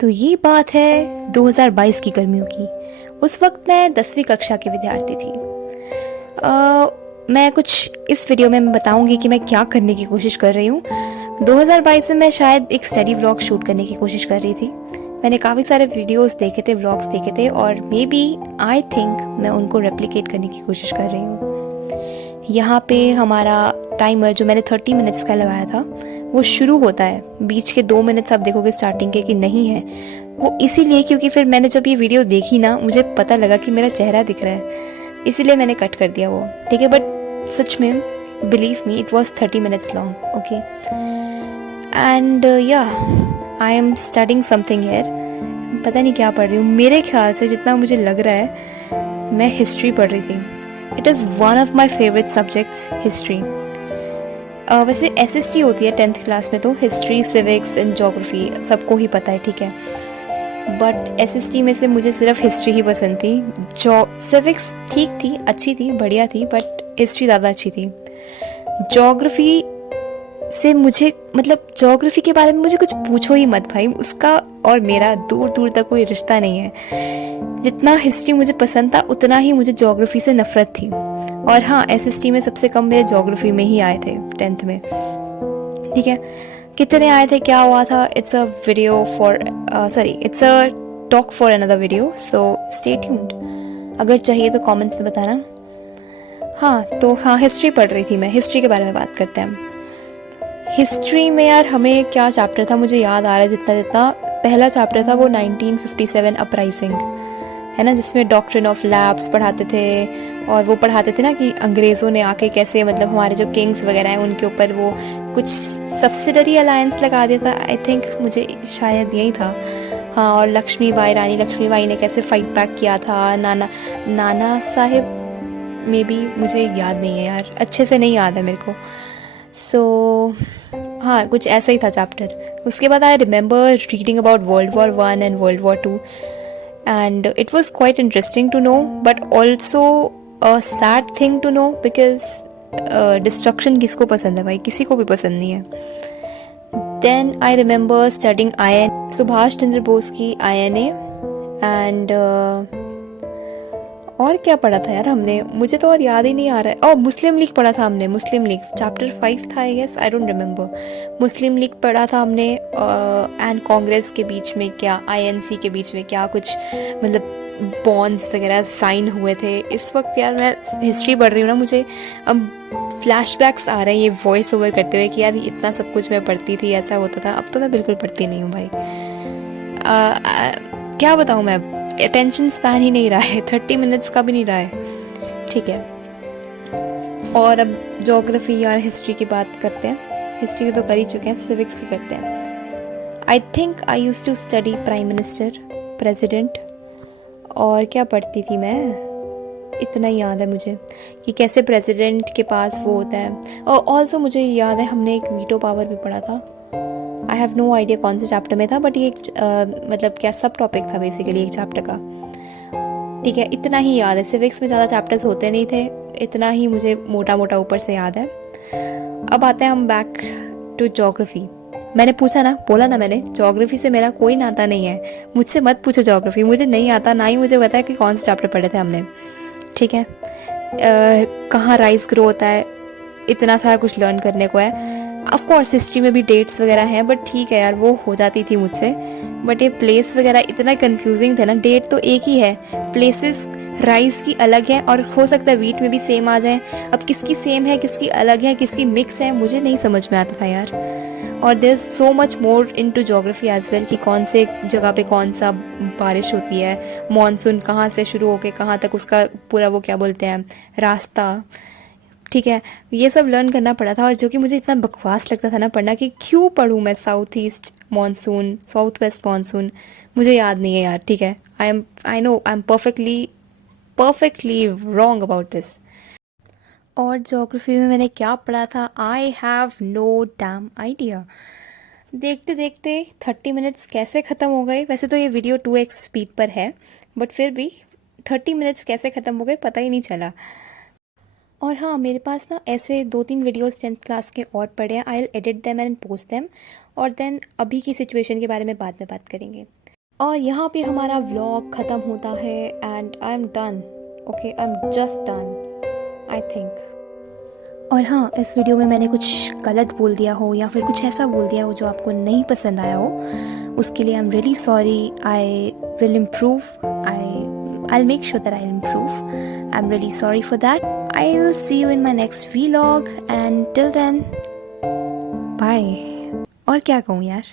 तो ये बात है 2022 की गर्मियों की। उस वक्त मैं 10वीं कक्षा की विद्यार्थी थी। मैं कुछ इस वीडियो में मैं बताऊंगी कि मैं क्या करने की कोशिश कर रही हूँ। 2022 में मैं शायद एक स्टडी व्लॉग शूट करने की कोशिश कर रही थी। मैंने काफ़ी सारे वीडियोस देखे थे, व्लॉग्स देखे थे, और मे बी आई थिंक मैं उनको रेप्लिकेट करने की कोशिश कर रही हूँ। यहाँ पे हमारा टाइमर जो मैंने 30 मिनट्स का लगाया था वो शुरू होता है, बीच के 2 मिनट्स आप देखोगे स्टार्टिंग के कि नहीं है। वो इसीलिए क्योंकि फिर मैंने जब ये वीडियो देखी ना, मुझे पता लगा कि मेरा चेहरा दिख रहा है, इसीलिए मैंने कट कर दिया वो। ठीक है, बट सच में believe me it was 30 minutes long. Okay, and या I am studying something here. पता नहीं क्या पढ़ रही हूँ, मेरे ख्याल से जितना मुझे लग रहा है मैं हिस्ट्री पढ़ रही थी। It is one of my favourite subjects history. वैसे एसएसटी होती है 10th क्लास में, तो हिस्ट्री, सिविक्स एंड जोग्राफी सबको ही पता है, ठीक है। बट एसएसटी में से मुझे सिर्फ हिस्ट्री ही पसंद थी। जो सिविक्स ठीक थी, अच्छी थी, बढ़िया थी, बट हिस्ट्री ज़्यादा अच्छी थी। जोग्राफी से मुझे मतलब जोग्राफी के बारे में मुझे कुछ पूछो ही मत भाई, उसका और मेरा दूर दूर तक कोई रिश्ता नहीं है। जितना हिस्ट्री मुझे पसंद था उतना ही मुझे जोग्राफी से नफरत थी। और हाँ, एसएसटी में सबसे कम मेरे जोग्राफी में ही आए थे 10th में। ठीक है, कितने आए थे, क्या हुआ था, it's a video for it's a talk for another video, so stay tuned. अगर चाहिए तो कमेंट्स में बताना। हाँ, हिस्ट्री पढ़ रही थी मैं। हिस्ट्री के बारे में बात करते हैं। हिस्ट्री में यार हमें क्या चैप्टर था, मुझे याद आ रहा है जितना जितना। पहला चैप्टर था वो 1957 अपराइजिंग, है ना, जिसमें डॉक्ट्रिन ऑफ लैब्स पढ़ाते थे। और वो पढ़ाते थे ना कि अंग्रेज़ों ने आके कैसे मतलब हमारे जो किंग्स वगैरह हैं उनके ऊपर वो कुछ सब्सिडरी अलायंस लगा दिया था। आई थिंक मुझे शायद यही था। हाँ, और लक्ष्मीबाई, रानी लक्ष्मीबाई ने कैसे फाइट बैक किया था। नाना नाना साहिब मे बी, मुझे याद नहीं है यार, अच्छे से नहीं याद है मेरे को। सो हाँ, कुछ ऐसा ही था चैप्टर। उसके बाद I remember reading about World War I and World War II, and it was quite interesting to know, but also a sad thing to know because destruction किसको पसंद है भाई, किसी को भी पसंद नहीं है। Then I remember studying INA, Subhash Chandra Bose की INA, and और क्या पढ़ा था यार हमने, मुझे तो और याद ही नहीं आ रहा है। मुस्लिम लीग पढ़ा था हमने। मुस्लिम लीग चैप्टर 5 था, I guess, I don't remember. Muslim League पढ़ा था हमने, एंड कांग्रेस के बीच में क्या, आईएनसी के बीच में क्या कुछ मतलब बॉन्ड्स वगैरह साइन हुए थे। इस वक्त यार मैं हिस्ट्री पढ़ रही हूँ ना, मुझे अब फ्लैशबैक्स आ रहे हैं ये वॉइस ओवर करते हुए कि यार इतना सब कुछ मैं पढ़ती थी, ऐसा होता था। अब तो मैं बिल्कुल पढ़ती नहीं हूँ भाई। क्या बताऊँ मैं, अटेंशन स्पैन ही नहीं रहा है, 30 मिनट्स का भी नहीं रहा है। ठीक है, और अब ज्योग्राफी और हिस्ट्री की बात करते हैं। हिस्ट्री की तो कर ही चुके हैं, सिविक्स की करते हैं। I think I use to study prime minister, president, और क्या पढ़ती थी मैं, इतना ही याद है मुझे कि कैसे प्रेसिडेंट के पास वो होता है। और ऑल्सो मुझे याद है हमने एक वीटो पावर भी पढ़ा था। आई हैव नो आइडिया कौन से चैप्टर में था, बट ये मतलब क्या सब टॉपिक था बेसिकली एक चैप्टर का। ठीक है, इतना ही याद है। सिविक्स में ज़्यादा चैप्टर्स होते नहीं थे, इतना ही मुझे मोटा मोटा ऊपर से याद है। अब आते हैं हम बैक टू जोग्राफी। मैंने पूछा ना, बोला ना मैंने, जोग्राफी से मेरा कोई नाता नहीं है। मुझसे मत पूछो जोग्राफी, मुझे नहीं आता, ना ही मुझे पता है कि कौन से चैप्टर पढ़े थे हमने। ठीक है, कहाँ राइस ग्रो होता है, इतना सारा कुछ लर्न करने को है। ऑफ कोर्स हिस्ट्री में भी डेट्स वगैरह हैं, बट ठीक है यार, वो हो जाती थी मुझसे। बट ये प्लेस वगैरह इतना कंफ्यूजिंग थे ना। डेट तो एक ही है, प्लेसेस राइस की अलग है, और हो सकता है वीट में भी सेम आ जाए। अब किसकी सेम है, किसकी अलग है, किसकी मिक्स है, मुझे नहीं समझ में आता था यार। और there is so much more into geography as well कि कौन से जगह पे कौन सा बारिश होती है, मानसून कहाँ से शुरू होके कहाँ तक उसका पूरा वो क्या बोलते हैं रास्ता। ठीक है, ये सब लर्न करना पड़ा था, और जो कि मुझे इतना बकवास लगता था ना पढ़ना, कि क्यों पढ़ूँ मैं south east monsoon, south west monsoon, मुझे याद नहीं है यार। ठीक है, I know I am perfectly wrong about this. और ज्योग्राफी में मैंने क्या पढ़ा था, I have no damn idea. देखते देखते 30 मिनट्स कैसे ख़त्म हो गए। वैसे तो ये वीडियो 2x स्पीड पर है, बट फिर भी 30 मिनट्स कैसे ख़त्म हो गए पता ही नहीं चला। और हाँ, मेरे पास ना ऐसे 2-3 वीडियोस 10th क्लास के और पड़े हैं। I will edit them and post them, और देन अभी की सिचुएशन के बारे में बाद में बात करेंगे। और यहाँ पे हमारा व्लॉग ख़त्म होता है and I am done. Okay, I am just done I think. और हाँ, इस वीडियो में मैंने कुछ गलत बोल दिया हो या फिर कुछ ऐसा बोल दिया हो जो आपको नहीं पसंद आया हो, उसके लिए I am really sorry. I will improve, I'll make sure that I'll improve. I'm really sorry for that. I'll see you in my next vlog and till then, bye. और क्या कहूँ यार।